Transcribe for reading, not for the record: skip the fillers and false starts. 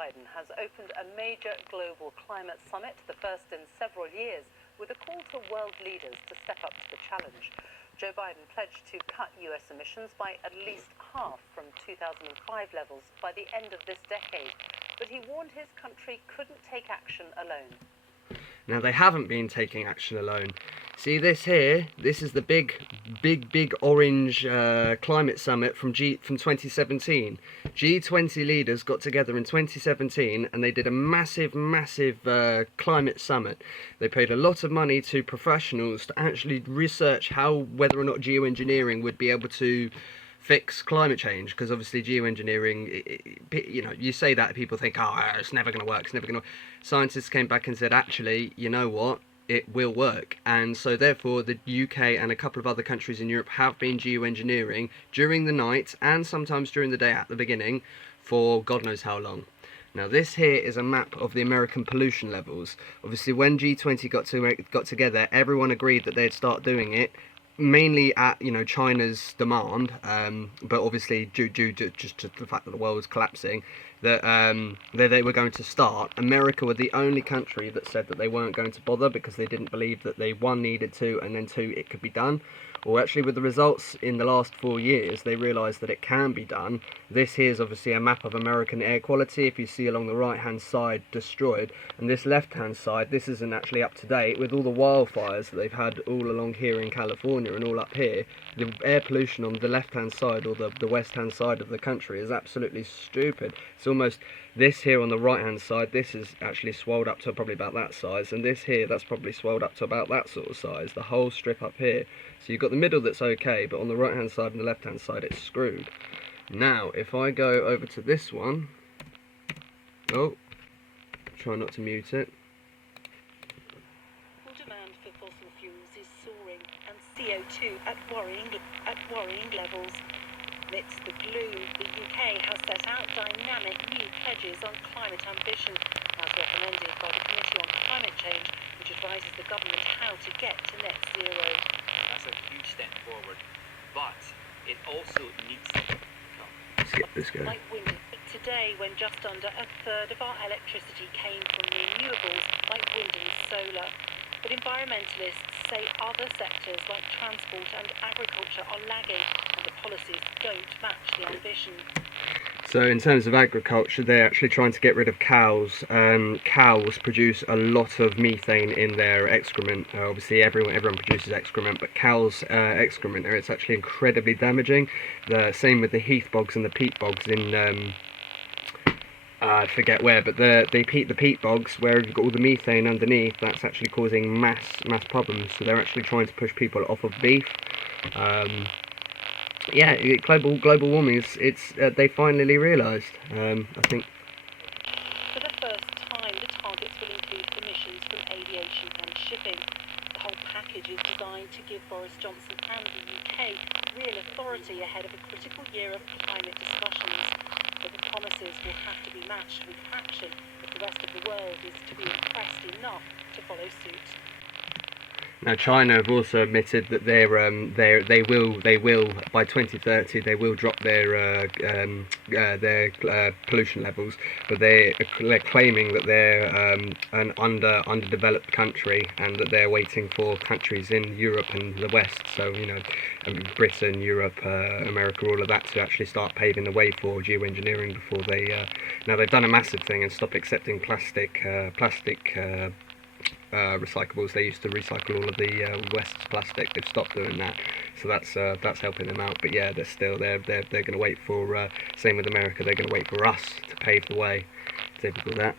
Biden has opened a major global climate summit, the first in several years, with a call to world leaders to step up to the challenge. Joe Biden pledged to cut US emissions by at least half from 2005 levels by the end of this decade, but he warned his country couldn't take action alone. Now, they haven't been taking action alone. See this here? This is the big orange climate summit from 2017. G20 leaders got together in 2017 and they did a massive climate summit. They paid a lot of money to professionals to actually research whether or not geoengineering would be able to fix climate change, because obviously geoengineering, you know, you say that people think, oh, it's never going to work, it's never going to work. Scientists came back and said, actually, you know what, it will work. And so therefore the UK and a couple of other countries in Europe have been geoengineering during the night and sometimes during the day at the beginning for God knows how long. Now this here is a map of the American pollution levels. Obviously when G20 got together, everyone agreed that they'd start doing it, mainly at, you know, China's demand, but obviously due to just to the fact that the world was collapsing, that they were going to start. America were the only country that said that they weren't going to bother because they didn't believe that they, one, needed to, and then two, it could be done. Or actually, with the results in the last 4 years, they realised that it can be done. This here is obviously a map of American air quality. If you see along the right-hand side, destroyed, and this left-hand side, this isn't actually up to date. With all the wildfires that they've had all along here in California and all up here, the air pollution on the left-hand side or the west-hand side of the country is absolutely stupid. It's almost, this here on the right-hand side, this is actually swelled up to probably about that size, and this here, that's probably swelled up to about that sort of size, the whole strip up here. So you've got the middle that's okay, but on the right hand side and the left hand side it's screwed. Now if I go over to this one, oh, try not to mute it. Demand for fossil fuels is soaring and CO2 at worrying levels. Amidst the gloom, the UK has set out dynamic new pledges on climate ambition, as recommended by the Committee on Climate Change, which advises the government how to get to net zero. That's a huge step forward, but it also needs to come. Let's get this going. Like wind, today, when just under a third of our electricity came from renewables like wind and solar. But environmentalists say other sectors like transport and agriculture are lagging, and the policies don't match the ambition. So in terms of agriculture, they're actually trying to get rid of cows. Cows produce a lot of methane in their excrement. Obviously everyone produces excrement, but cows' excrement, it's actually incredibly damaging. The same with the heath bogs and the peat bogs in I forget where, but the peat bogs, where you've got all the methane underneath, that's actually causing mass problems. So they're actually trying to push people off of beef. Yeah, global warming it's they finally realised. I think. For the first time, the targets will include emissions from aviation and shipping. The whole package is designed to give Boris Johnson and the UK real authority ahead of a critical year of climate discussions. But the promises will have to be matched with action if the rest of the world is to be impressed enough to follow suit. Now China have also admitted that they will by 2030 they will drop their pollution levels, but they're claiming that they're an underdeveloped country and that they're waiting for countries in Europe and the West, so you know, Britain, Europe, America, all of that, to actually start paving the way for geoengineering before they. Now they've done a massive thing and stopped accepting plastic. Recyclables. They used to recycle all of the West's plastic. They've stopped doing that, so that's helping them out. But yeah, they're going to wait for same with America. They're going to wait for us to pave the way. Typical that.